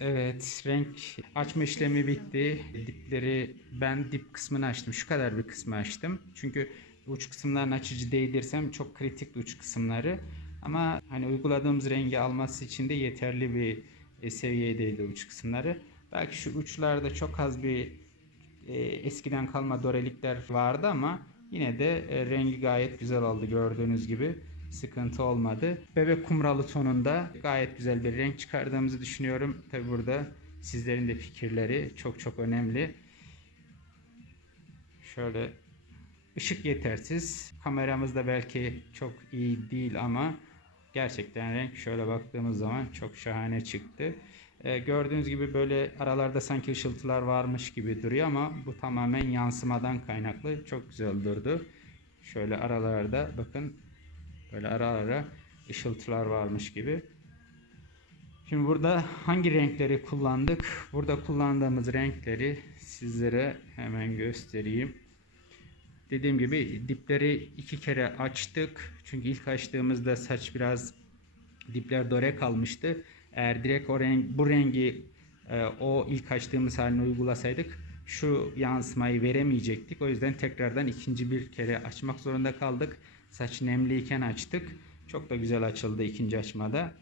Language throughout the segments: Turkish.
Evet, renk açma işlemi bitti. Dipleri ben dip kısmını açtım. Şu kadar bir kısmı açtım. Çünkü uç kısımlarını açıcı değdirsem çok kritik uç kısımları. Ama hani uyguladığımız rengi alması için de yeterli bir e, seviyedeydi uç kısımları. Belki şu uçlarda çok az bir e, eskiden kalma dorelikler vardı ama yine de e, rengi gayet güzel oldu gördüğünüz gibi sıkıntı olmadı. Bebek kumralı tonunda gayet güzel bir renk çıkardığımızı düşünüyorum. Tabi burada sizlerin de fikirleri çok çok önemli. Şöyle ışık yetersiz. Kameramız da belki çok iyi değil ama gerçekten renk şöyle baktığımız zaman çok şahane çıktı. Ee, gördüğünüz gibi böyle aralarda sanki ışıltılar varmış gibi duruyor ama bu tamamen yansımadan kaynaklı. Çok güzel durdu. Şöyle aralarda bakın böyle ara ara ışıltılar varmış gibi. Şimdi burada hangi renkleri kullandık? Burada kullandığımız renkleri sizlere hemen göstereyim. Dediğim gibi dipleri iki kere açtık. Çünkü ilk açtığımızda saç biraz dipler dore kalmıştı. Eğer direkt o renk, bu rengi e, o ilk açtığımız haline uygulasaydık şu yansımayı veremeyecektik. O yüzden tekrardan ikinci bir kere açmak zorunda kaldık. Saç nemliyken açtık. Çok da güzel açıldı ikinci açmada.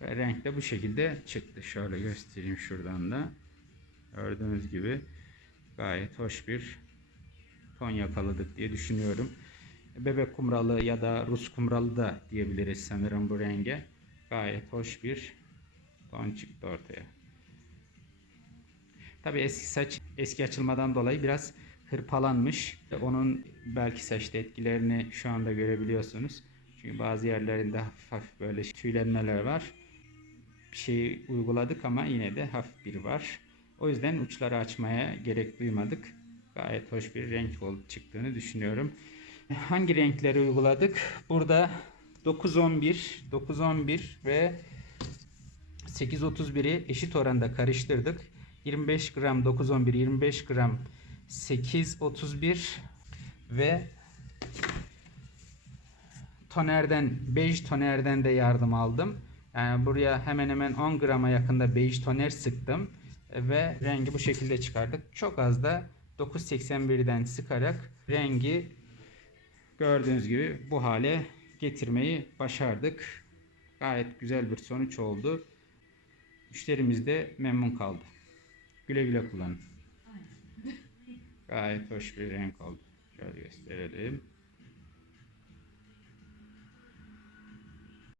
Ve renk de bu şekilde çıktı. Şöyle göstereyim şuradan da. Gördüğünüz gibi gayet hoş bir ton yakaladık diye düşünüyorum. Bebek kumralı ya da Rus kumralı da diyebiliriz sanırım bu renge. Gayet hoş bir ton çıktı ortaya. Tabi eski saç eski açılmadan dolayı biraz hırpalanmış. Onun belki saçta etkilerini şu anda görebiliyorsunuz. Çünkü bazı yerlerinde hafif hafif böyle tüylenmeler var. Bir şey uyguladık ama yine de hafif bir var. O yüzden uçları açmaya gerek duymadık. Gayet hoş bir renk oldu, çıktığını düşünüyorum. Hangi renkleri uyguladık? Burada 911, 911 ve 831'i eşit oranda karıştırdık. 25 gram 911, 25 gram 831 ve tonerden, bej tonerden de yardım aldım. Yani buraya hemen hemen 10 grama yakında bej toner sıktım ve rengi bu şekilde çıkardık. Çok az da 981'den sıkarak rengi gördüğünüz gibi bu hale getirmeyi başardık. Gayet güzel bir sonuç oldu. Müşterimiz de memnun kaldı. Güle güle kullanın. Gayet hoş bir renk oldu. Şöyle gösterelim.